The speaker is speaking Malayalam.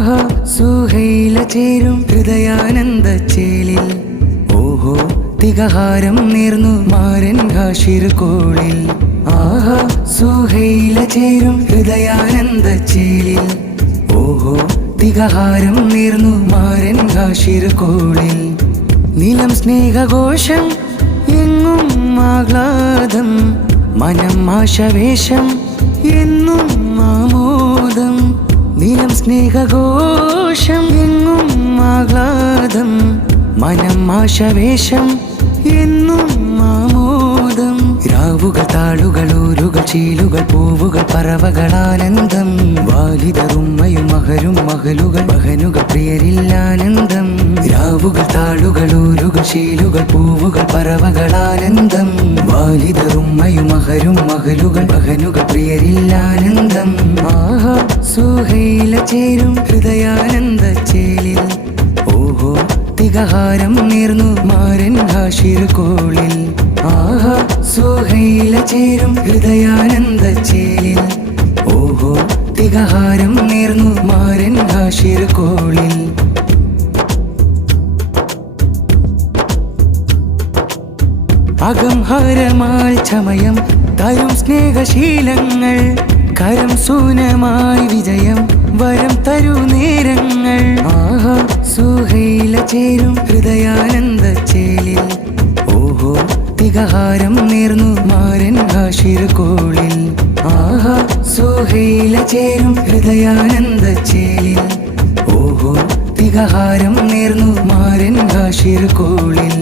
ആഹാ സുഹൈല ചേരും ഹൃദയാനന്ദ ചേലിൽ. ഓഹോ തികഹാരം നേർന്നു മാരൻ ഹാഷിർ കോളിൽ. ആഹാ സുഹൈല ചേരും ഹൃദയാനന്ദ ചേലിൽ. ഓഹോ തികഹാരം നേർന്നു മാരൻ ഹാഷിർ കോളിൽ. നിലം സ്നേഹഘോഷം എങ്ങും ആഹ്ലാദം, മനം ആശവേശം എന്നും ആമോദം. നിലം സ്നേഹഘോഷം എങ്ങും ആഹ്ലാദം, മനം ആശവേശം എന്നും ആമോദം. രാവുകൾ താളുകൾ ഊരുകൾ ചീലുകൾ പൂവുകൾ പറവകളാനന്ദം. വാലിദറുമ്മയും മഹരും മഹലുകൾ മഹനുകൾ പ്രിയരില്ലാനന്ദം. രാവുകൾ താളുകൾ ഊരുകൾ ചീലുകൾ പൂവുകൾ പറവകളാനന്ദം. വാലിദറുമ്മയും മഹരും മഹലുകൾ മഹനുകൾ പ്രിയരില്ലാനന്ദം. ആഹാ സുഹൈല ചേരും ഹൃദയാനന്ദ ചേലിൽ. ഓഹോ തികഹാരം നേർന്നു മാരൻ ഹാഷിർ കോളിൽ. ആഹാ സുഹൈല ചേരും ഹൃദയാനന്ദ ചേലിൽ. ഓഹോ തികഹാരം നേർന്നു മാരൻ ഹാഷിർ കോളിൽ. അകംഹാരമായി ചമയം തരും സ്നേഹശീലങ്ങൾ. കരം സൂനമായി വിജയം വരം തരൂ നേരങ്ങൾ. ആഹാ സുഹൈല ചേരും ഹൃദയാനന്ദ ചേലിൽ. ഓഹോ തികഹാരം നേർന്നു മാരൻ ഹാഷിർ കോളിൽ. ആഹാ സുഹൈല ചേരും ഹൃദയാനന്ദ ചേലിൽ. ഓഹോ തികഹാരം നേർന്നു മാരൻ ഹാഷിർ കോളിൽ.